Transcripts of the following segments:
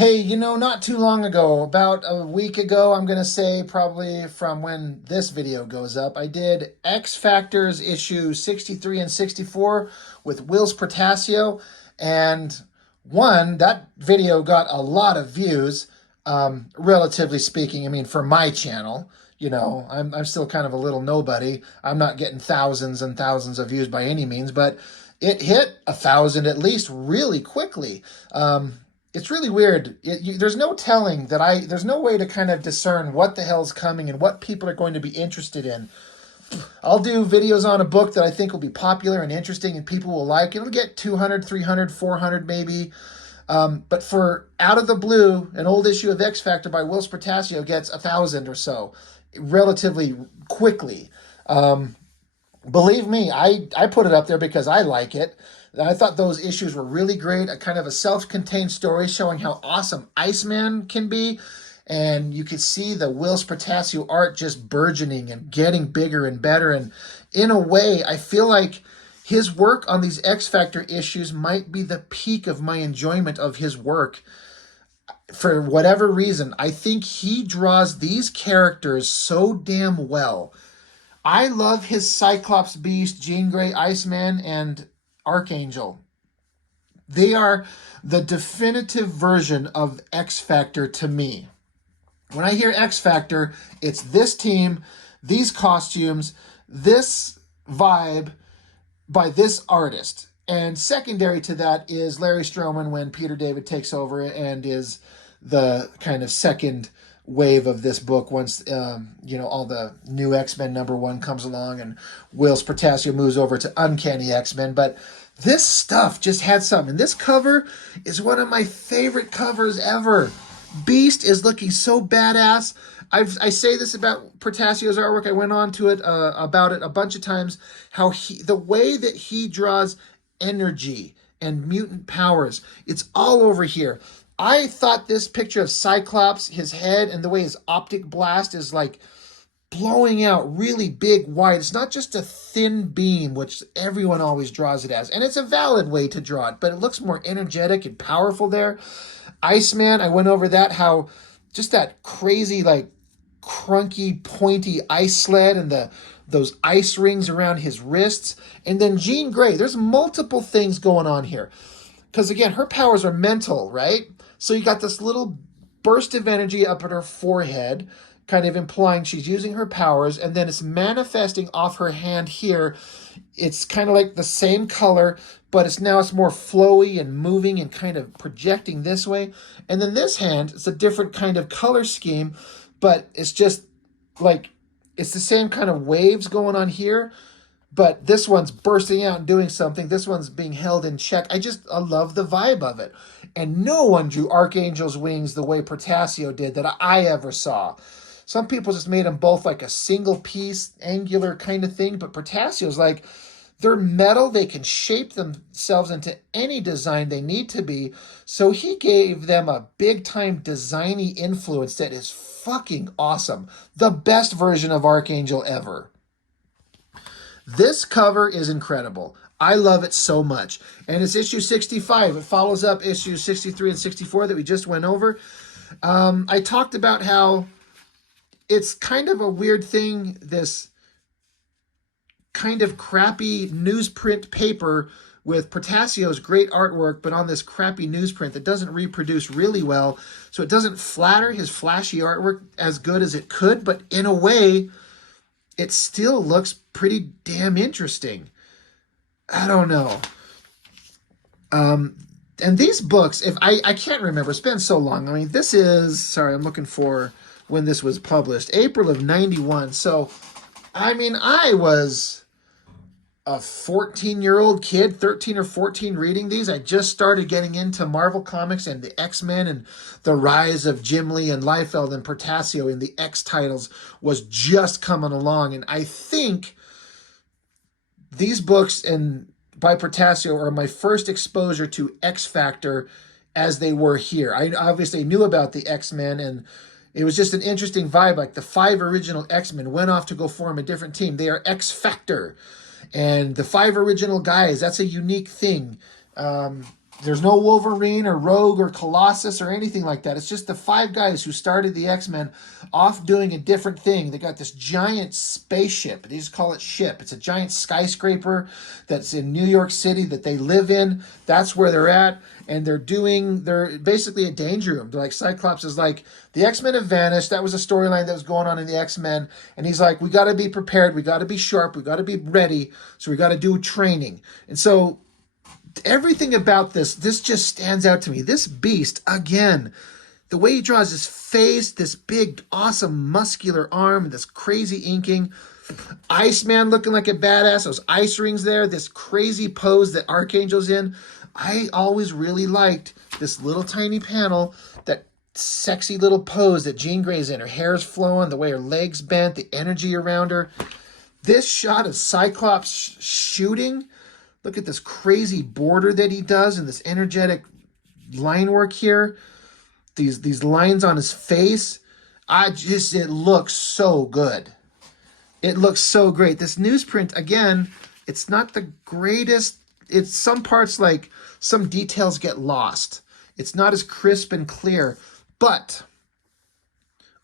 Hey, not too long ago, about a week ago, I'm going to say probably from when this video goes up, I did X Factors issue 63 and 64 with Whilce Portacio. And one, that video got a lot of views, relatively speaking. I mean, for my channel, I'm still kind of a little nobody. I'm not getting thousands and thousands of views by any means, but it hit 1,000 at least really quickly. It's really weird. There's no telling there's no way to kind of discern what the hell's coming and what people are going to be interested in. I'll do videos on a book that I think will be popular and interesting and people will like. It'll get 200, 300, 400 maybe. But for out of the blue, an old issue of Xfactor by Whilce Portacio gets 1,000 or so relatively quickly. Believe me, I put it up there because I like it. I thought those issues were really great. A kind of a self-contained story showing how awesome Iceman can be. And you could see the Whilce Portacio art just burgeoning and getting bigger and better. And in a way, I feel like his work on these X Factor issues might be the peak of my enjoyment of his work. For whatever reason, I think he draws these characters so damn well. I love his Cyclops Beast, Jean Grey, Iceman, and Archangel. They are the definitive version of X Factor to me. When I hear X Factor, it's this team, these costumes, this vibe by this artist. And secondary to that is Larry Stroman when Peter David takes over and is the kind of second wave of this book once all the new X-Men #1 comes along and Whilce Portacio moves over to Uncanny X-Men. But this stuff just had something. And this cover is one of my favorite covers ever. Beast is looking so badass. I say this about Portacio's artwork. I went on to it about it a bunch of times. How the way that he draws energy and mutant powers, it's all over here. I thought this picture of Cyclops, his head, and the way his optic blast is like blowing out really big, wide. It's not just a thin beam, which everyone always draws it as. And it's a valid way to draw it, but it looks more energetic and powerful there. Iceman, I went over that, how just that crazy, like, crunky, pointy ice sled and those ice rings around his wrists. And then Jean Grey, there's multiple things going on here. Because, again, her powers are mental, right? So you got this little burst of energy up at her forehead, kind of implying she's using her powers, and then it's manifesting off her hand here. It's kind of like the same color, but it's more flowy and moving and kind of projecting this way. And then this hand, it's a different kind of color scheme, but it's just like, it's the same kind of waves going on here, but this one's bursting out and doing something. This one's being held in check. I love the vibe of it. And no one drew Archangel's wings the way Portacio did that I ever saw. Some people just made them both like a single piece, angular kind of thing, but Portacio's like, they're metal. They can shape themselves into any design they need to be. So he gave them a big-time designy influence that is fucking awesome. The best version of Archangel ever. This cover is incredible. I love it so much. And it's issue 65. It follows up issues 63 and 64 that we just went over. I talked about how it's kind of a weird thing, this kind of crappy newsprint paper with Portacio's great artwork, but on this crappy newsprint that doesn't reproduce really well. So it doesn't flatter his flashy artwork as good as it could, but in a way, it still looks pretty damn interesting. I don't know. And these books, if I can't remember, it's been so long. I mean, this is, sorry, I'm looking for when this was published, April of 91. So, I mean, I was a 14-year-old kid, 13 or 14, reading these. I just started getting into Marvel Comics and the X-Men, and the rise of Jim Lee and Liefeld and Portacio in the X titles was just coming along. And I think these books by Portacio are my first exposure to X Factor as they were here. I obviously knew about the X-Men, and it was just an interesting vibe. Like the 5 original X-Men went off to go form a different team. They are X-Factor. And the 5 original guys, that's a unique thing. There's no Wolverine or Rogue or Colossus or anything like that. It's just the 5 guys who started the X-Men off doing a different thing. They got this giant spaceship. They just call it ship. It's a giant skyscraper that's in New York City that they live in. That's where they're at. And they're basically a danger room. They're like, Cyclops is like, the X-Men have vanished. That was a storyline that was going on in the X-Men. And he's like, we got to be prepared. We got to be sharp. We got to be ready. So we got to do training. And so everything about this just stands out to me. This Beast, again, the way he draws his face, this big, awesome, muscular arm, this crazy inking. Iceman looking like a badass, those ice rings there, this crazy pose that Archangel's in. I always really liked this little tiny panel, that sexy little pose that Jean Grey's in. Her hair's flowing, the way her legs bent, the energy around her. This shot of Cyclops shooting, look at this crazy border that he does and this energetic line work here. These lines on his face. It looks so good. It looks so great. This newsprint, again, it's not the greatest. It's some parts, like some details get lost. It's not as crisp and clear, but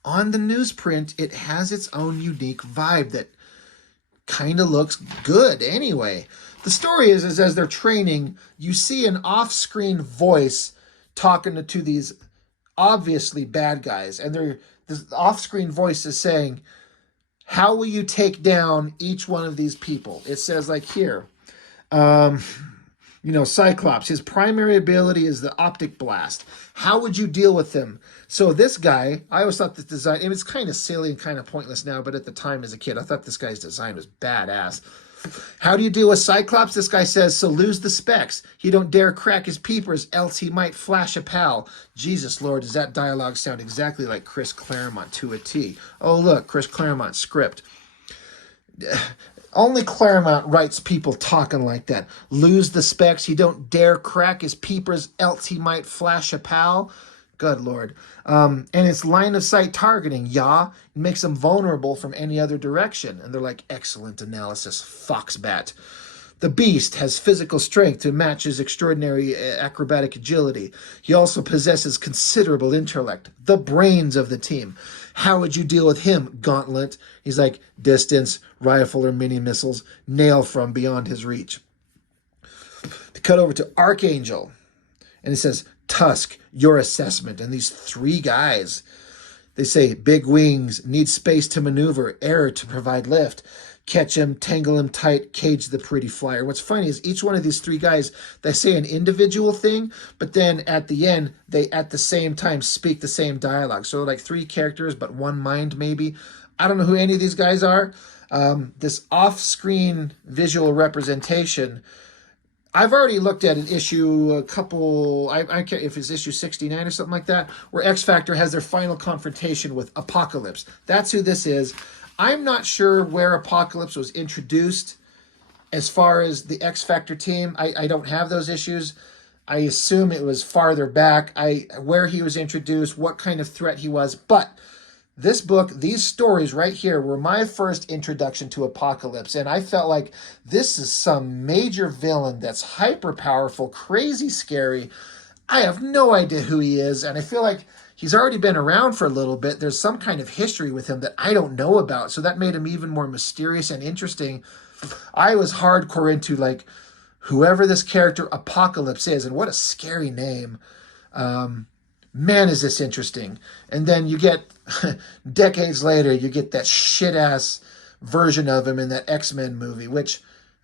on the newsprint, it has its own unique vibe that kind of looks good anyway. The story is as they're training, you see an off-screen voice talking to these obviously bad guys, and this off-screen voice is saying, how will you take down each one of these people? It says like here, Cyclops, his primary ability is the optic blast. How would you deal with him? So this guy, I always thought this design, it's kind of silly and kind of pointless now, but at the time as a kid, I thought this guy's design was badass. How do you deal with Cyclops? This guy says, so lose the specs. He don't dare crack his peepers, else he might flash a pal. Jesus Lord, does that dialogue sound exactly like Chris Claremont to a T? Oh look, Chris Claremont script. Only Claremont writes people talking like that. Lose the specs. He don't dare crack his peepers, else he might flash a pal. Good Lord. And it's line of sight targeting, it makes them vulnerable from any other direction. And they're like, excellent analysis, Foxbat. The Beast has physical strength to match his extraordinary acrobatic agility. He also possesses considerable intellect, the brains of the team. How would you deal with him, Gauntlet? He's like, distance, rifle or mini missiles, nail from beyond his reach. To cut over to Archangel, and it says, Tusk, your assessment. And these 3 guys, they say, big wings, need space to maneuver, air to provide lift. Catch him, tangle him tight, cage the pretty flyer. What's funny is each one of these 3 guys, they say an individual thing, but then at the end, they at the same time speak the same dialogue. So like 3 characters, but 1 mind maybe. I don't know who any of these guys are. This off-screen visual representation, I've already looked at an issue, I can't, if it's issue 69 or something like that, where Xfactor has their final confrontation with Apocalypse. That's who this is. I'm not sure where Apocalypse was introduced as far as the Xfactor team. I don't have those issues. I assume it was farther back, where he was introduced, what kind of threat he was. But this book, these stories right here were my first introduction to Apocalypse. And I felt like this is some major villain that's hyper powerful, crazy scary. I have no idea who he is. And I feel like he's already been around for a little bit. There's some kind of history with him that I don't know about. So that made him even more mysterious and interesting. I was hardcore into like whoever this character Apocalypse is. And what a scary name. Man, is this interesting. And then you get, decades later, you get that shit-ass version of him in that X-Men movie,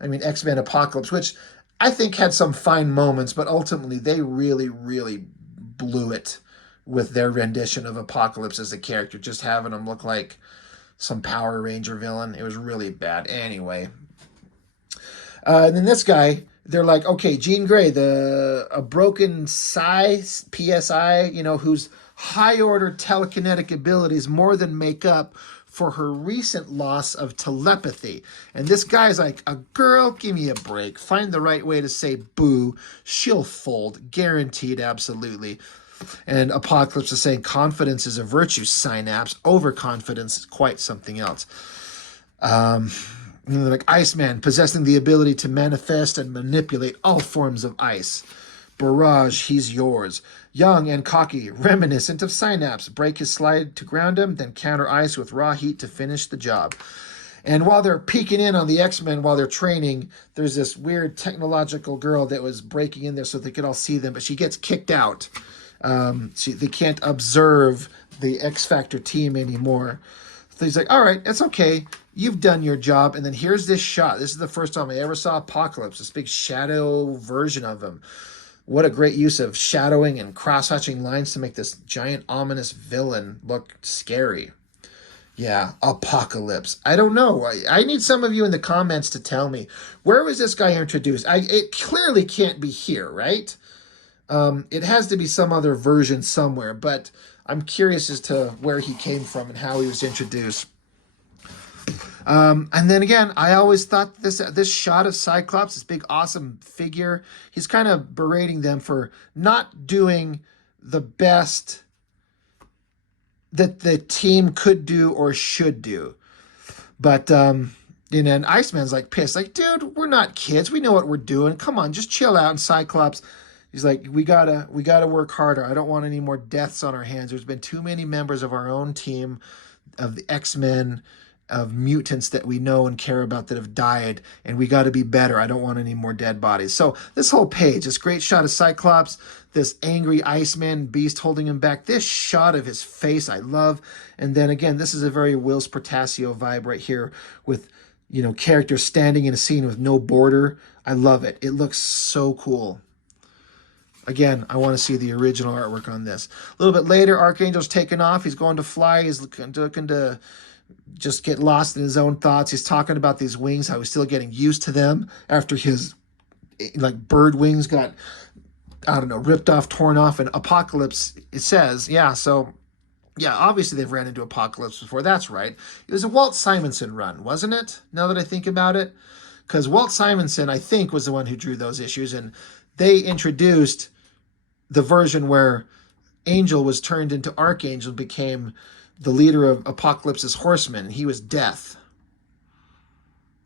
X-Men Apocalypse, which I think had some fine moments, but ultimately they really, really blew it with their rendition of Apocalypse as a character, just having him look like some Power Ranger villain. It was really bad. Anyway. And then this guy, they're like, okay, Jean Grey, a broken PSI, whose high-order telekinetic abilities more than make up for her recent loss of telepathy. And this guy's like, a girl, give me a break. Find the right way to say boo. She'll fold. Guaranteed, absolutely. And Apocalypse is saying confidence is a virtue, Synapse. Overconfidence is quite something else. Like Iceman, possessing the ability to manifest and manipulate all forms of ice. Barrage, he's yours. Young and cocky, reminiscent of Synapse. Break his slide to ground him, then counter ice with raw heat to finish the job. And while they're peeking in on the X-Men while they're training, there's this weird technological girl that was breaking in there so they could all see them, but she gets kicked out. They can't observe the X-Factor team anymore. So he's like, all right, that's okay. You've done your job. And then here's this shot. This is the first time I ever saw Apocalypse, this big shadow version of him. What a great use of shadowing and cross-hatching lines to make this giant, ominous villain look scary. Yeah, Apocalypse. I don't know. I need some of you in the comments to tell me, where was this guy introduced? It clearly can't be here, right? It has to be some other version somewhere, but I'm curious as to where he came from and how he was introduced. And then again, I always thought this shot of Cyclops, this big awesome figure, he's kind of berating them for not doing the best that the team could do or should do. But and Iceman's like pissed, like, dude, we're not kids. We know what we're doing. Come on, just chill out. And Cyclops, he's like, we gotta work harder. I don't want any more deaths on our hands. There's been too many members of our own team, of the X-Men, of mutants that we know and care about that have died, and we got to be better. I don't want any more dead bodies. So this whole page, this great shot of Cyclops, this angry Iceman beast holding him back, this shot of his face I love. And then again, this is a very Whilce Portacio vibe right here with, characters standing in a scene with no border. I love it. It looks so cool. Again, I want to see the original artwork on this. A little bit later, Archangel's taken off. He's going to fly. He's looking to just get lost in his own thoughts. He's talking about these wings, how he's still getting used to them after his bird wings got, ripped off, torn off. And Apocalypse, it says, obviously they've ran into Apocalypse before. That's right. It was a Walt Simonson run, wasn't it? Now that I think about it, because Walt Simonson, I think, was the one who drew those issues, and they introduced the version where Angel was turned into Archangel and became the leader of Apocalypse's horsemen. He was Death.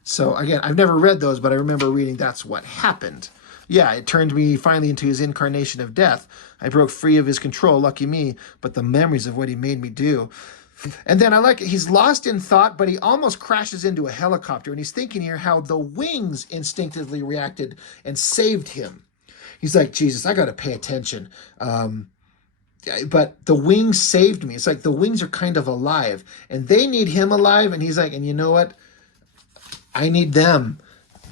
So again, I've never read those, but I remember reading that's what happened. Yeah, it turned me finally into his incarnation of death. I broke free of his control, lucky me, but the memories of what he made me do. And then I like it. He's lost in thought, but he almost crashes into a helicopter, and he's thinking here how the wings instinctively reacted and saved him. He's like, Jesus, I got to pay attention. But the wings saved me. It's like the wings are kind of alive, and they need him alive. And he's like, and you know what? I need them.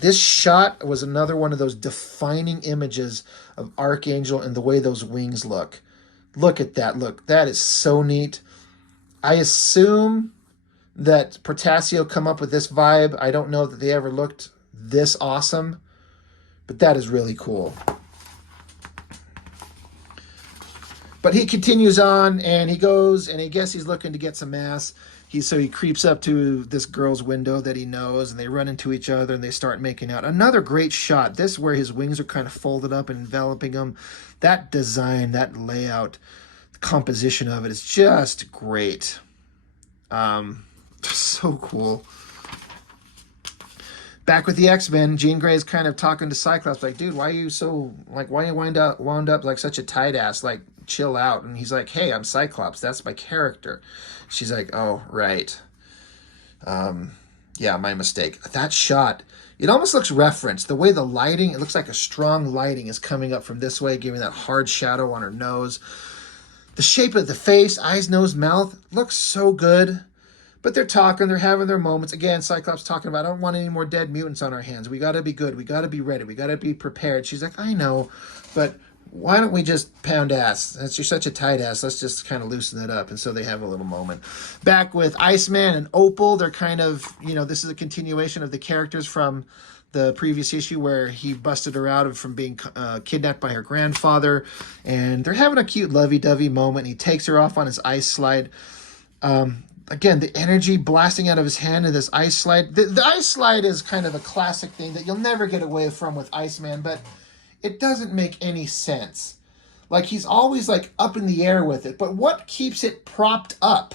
This shot was another one of those defining images of Archangel and the way those wings look. Look at that. Look, that is so neat. I assume that Portacio come up with this vibe. I don't know that they ever looked this awesome, but that is really cool. But he continues on, and he goes, and I guess he's looking to get some ass. So he creeps up to this girl's window that he knows, and they run into each other, and they start making out. Another great shot. This where his wings are kind of folded up and enveloping him. That design, that layout, the composition of it is just great. So cool. Back with the X-Men, Jean Grey is kind of talking to Cyclops, like, dude, why are you so, why you wound up like such a tight ass, like, chill out. And he's like, hey, I'm Cyclops, that's my character. She's like, oh, right. Yeah, my mistake. That shot, it almost looks referenced. The way the lighting, it looks like a strong lighting is coming up from this way, giving that hard shadow on her nose. The shape of the face, eyes, nose, mouth, looks so good. But they're talking, they're having their moments. Again, Cyclops talking about, I don't want any more dead mutants on our hands. We got to be good. We got to be ready. We got to be prepared. She's like, I know, but why don't we just pound ass? You're such a tight ass. Let's just kind of loosen it up. And so they have a little moment. Back with Iceman and Opal, they're kind of, this is a continuation of the characters from the previous issue where he busted her out from being kidnapped by her grandfather. And they're having a cute lovey-dovey moment. He takes her off on his ice slide. Again, the energy blasting out of his hand in this ice slide. The ice slide is kind of a classic thing that you'll never get away from with Iceman, but it doesn't make any sense. Like, he's always, like, up in the air with it. But what keeps it propped up?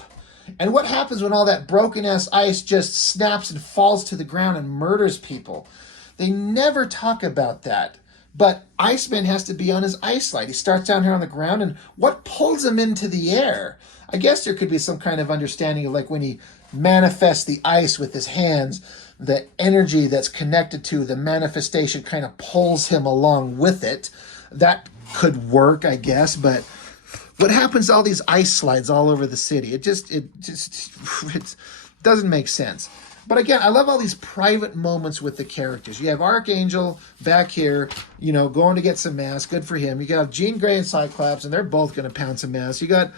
And what happens when all that broken-ass ice just snaps and falls to the ground and murders people? They never talk about that. But Iceman has to be on his ice slide. He starts down here on the ground, and what pulls him into the air? I guess there could be some kind of understanding of like when he manifests the ice with his hands, the energy that's connected to the manifestation kind of pulls him along with it. That could work, I guess, but what happens to all these ice slides all over the city? It doesn't make sense. But again, I love all these private moments with the characters. You have Archangel back here, going to get some mass. Good for him. You got Jean Grey and Cyclops, and they're both going to pound some mass. You got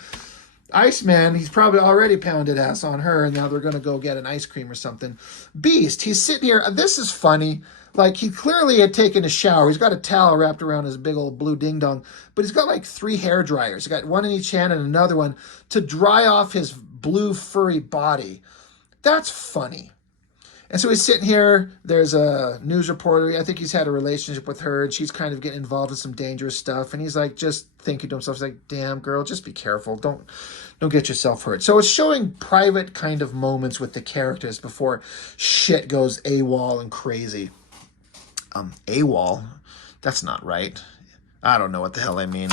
Iceman. He's probably already pounded ass on her, and now they're going to go get an ice cream or something. Beast, he's sitting here. This is funny. Like, he clearly had taken a shower. He's got a towel wrapped around his big old blue ding-dong, but he's got like 3 hair dryers. He's got one in each hand and another one to dry off his blue furry body. That's funny. And so he's sitting here. There's a news reporter. I think he's had a relationship with her, and she's kind of getting involved in some dangerous stuff. And he's like, just thinking to himself, he's like, damn, girl, just be careful. Don't get yourself hurt. So it's showing private kind of moments with the characters before shit goes AWOL and crazy. AWOL? That's not right. I don't know what the hell I mean.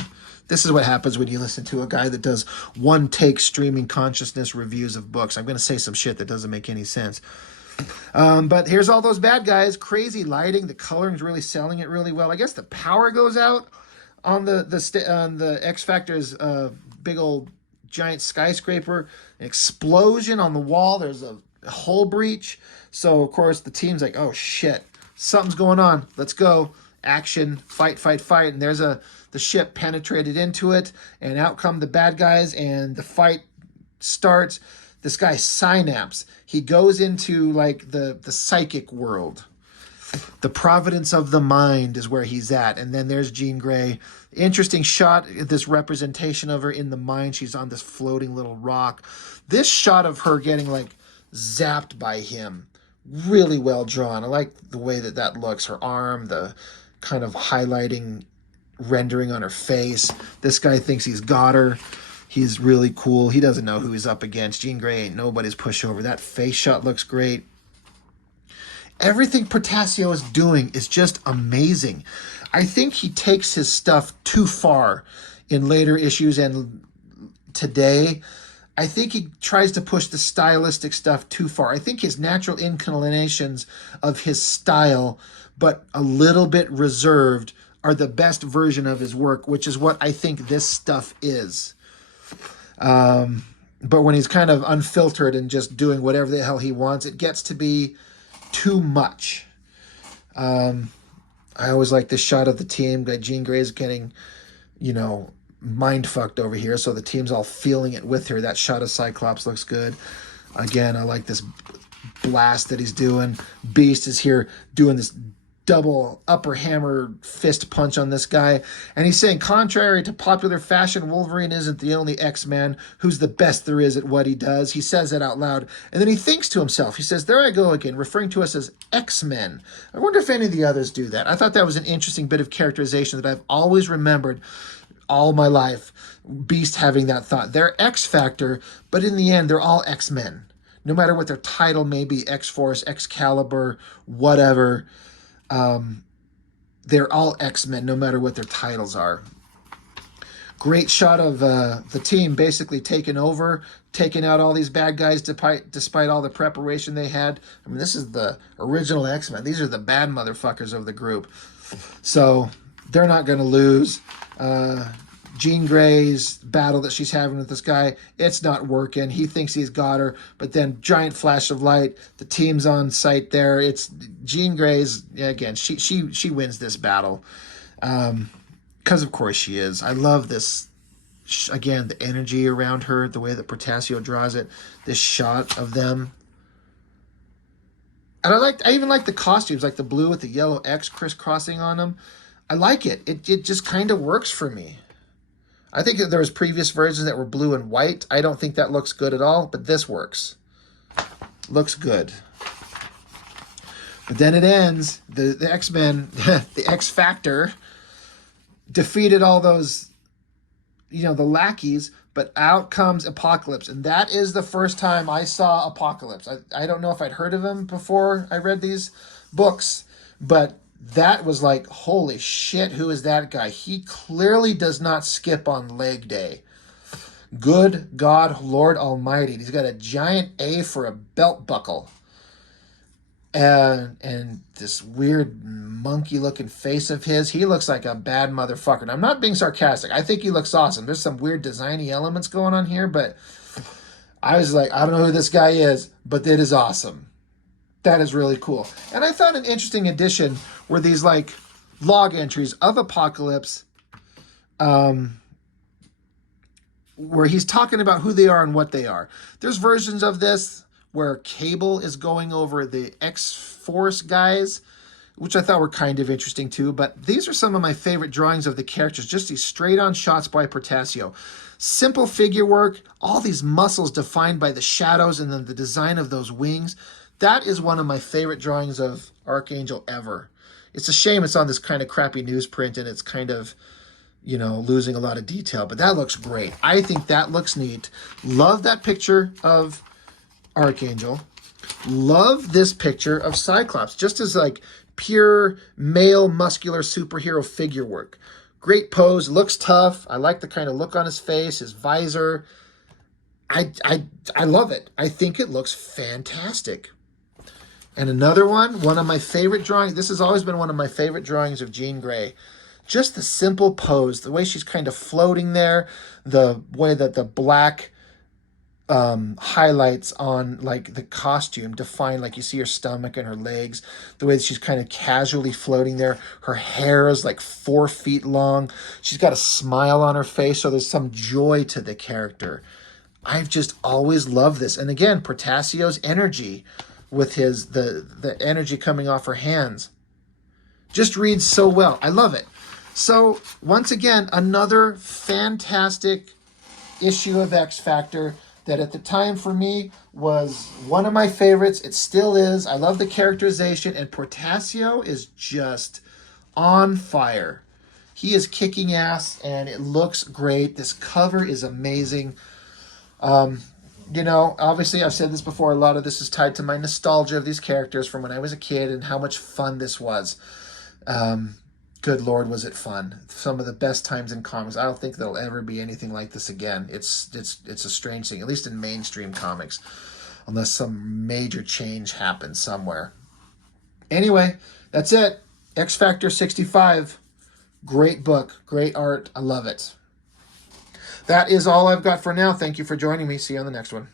This is what happens when you listen to a guy that does one-take streaming consciousness reviews of books. I'm going to say some shit that doesn't make any sense. But here's all those bad guys. Crazy lighting. The coloring's really selling it really well. I guess the power goes out on the Xfactor's big old giant skyscraper. An explosion on the wall. There's a hull breach. So, of course, the team's like, oh, shit. Something's going on. Let's go. Action. Fight, fight, fight. And there's the ship penetrated into it. And out come the bad guys. And the fight starts. This guy, Synapse, he goes into like the psychic world. The providence of the mind is where he's at. And then there's Jean Grey. Interesting shot, this representation of her in the mind. She's on this floating little rock. This shot of her getting like zapped by him, really well drawn. I like the way that looks. Her arm, the kind of highlighting, rendering on her face. This guy thinks he's got her. He's really cool. He doesn't know who he's up against. Jean Grey ain't nobody's pushover. That face shot looks great. Everything Portacio is doing is just amazing. I think he takes his stuff too far in later issues and today. I think he tries to push the stylistic stuff too far. I think his natural inclinations of his style, but a little bit reserved, are the best version of his work, which is what I think this stuff is. But when he's kind of unfiltered and just doing whatever the hell he wants, it gets to be too much. I always like this shot of the team. Jean Grey is getting, mind fucked over here. So the team's all feeling it with her. That shot of Cyclops looks good. Again, I like this blast that he's doing. Beast is here doing this double upper hammer fist punch on this guy. And he's saying, contrary to popular fashion, Wolverine isn't the only X-Man who's the best there is at what he does. He says that out loud. And then he thinks to himself. He says, there I go again, referring to us as X-Men. I wonder if any of the others do that. I thought that was an interesting bit of characterization that I've always remembered all my life. Beast having that thought. They're X-Factor, but in the end, they're all X-Men. No matter what their title may be, X-Force, Excalibur, whatever. They're all X-Men, no matter what their titles are. Great shot of the team basically taking over, taking out all these bad guys despite all the preparation they had. I mean, this is the original X-Men. These are the bad motherfuckers of the group. So they're not going to lose. Jean Grey's battle that she's having with this guy, it's not working. He thinks he's got her, but then giant flash of light. The team's on site there. It's Jean Grey's, again, she wins this battle. Because of course she is. I love this, again, the energy around her, the way that Portacio draws it, this shot of them. And I even like the costumes, like the blue with the yellow X crisscrossing on them. I like it. It just kind of works for me. I think that there was previous versions that were blue and white. I don't think that looks good at all, but this works. Looks good. But then it ends. The X-Men, the X-Factor, defeated all those, the lackeys, but out comes Apocalypse. And that is the first time I saw Apocalypse. I don't know if I'd heard of him before I read these books, but that was like, holy shit, who is that guy? He clearly does not skip on leg day. Good God, Lord Almighty. He's got a giant A for a belt buckle. And this weird monkey-looking face of his. He looks like a bad motherfucker. And I'm not being sarcastic. I think he looks awesome. There's some weird designy elements going on here, but I was like, I don't know who this guy is, but it is awesome. That is really cool. And I thought an interesting addition were these like log entries of Apocalypse, where he's talking about who they are and what they are. There's versions of this where Cable is going over the X-Force guys, which I thought were kind of interesting too. But these are some of my favorite drawings of the characters, just these straight-on shots by Portacio. Simple figure work, all these muscles defined by the shadows and then the design of those wings. That is one of my favorite drawings of Archangel ever. It's a shame it's on this kind of crappy newsprint and it's kind of, you know, losing a lot of detail, but that looks great. I think that looks neat. Love that picture of Archangel. Love this picture of Cyclops, just as like pure male muscular superhero figure work. Great pose, looks tough. I like the kind of look on his face, his visor. I love it. I think it looks fantastic. And another one of my favorite drawings. This has always been one of my favorite drawings of Jean Grey. Just the simple pose, the way she's kind of floating there, the way that the black highlights on like the costume define, like you see her stomach and her legs, the way that she's kind of casually floating there. Her hair is like 4 feet long. She's got a smile on her face, so there's some joy to the character. I've just always loved this. And again, Portacio's energy with his the energy coming off her hands just reads so well. I love it. So once again, another fantastic issue of X-Factor that at the time for me was one of my favorites. It still is. I love the characterization, and Portacio is just on fire. He is kicking ass and it looks great. This cover is amazing. You know, obviously I've said this before, a lot of this is tied to my nostalgia of these characters from when I was a kid and how much fun this was. Good Lord, was it fun. Some of the best times in comics. I don't think there'll ever be anything like this again. It's a strange thing, at least in mainstream comics, unless some major change happens somewhere. Anyway, that's it. X-Factor 65. Great book, great art. I love it. That is all I've got for now. Thank you for joining me. See you on the next one.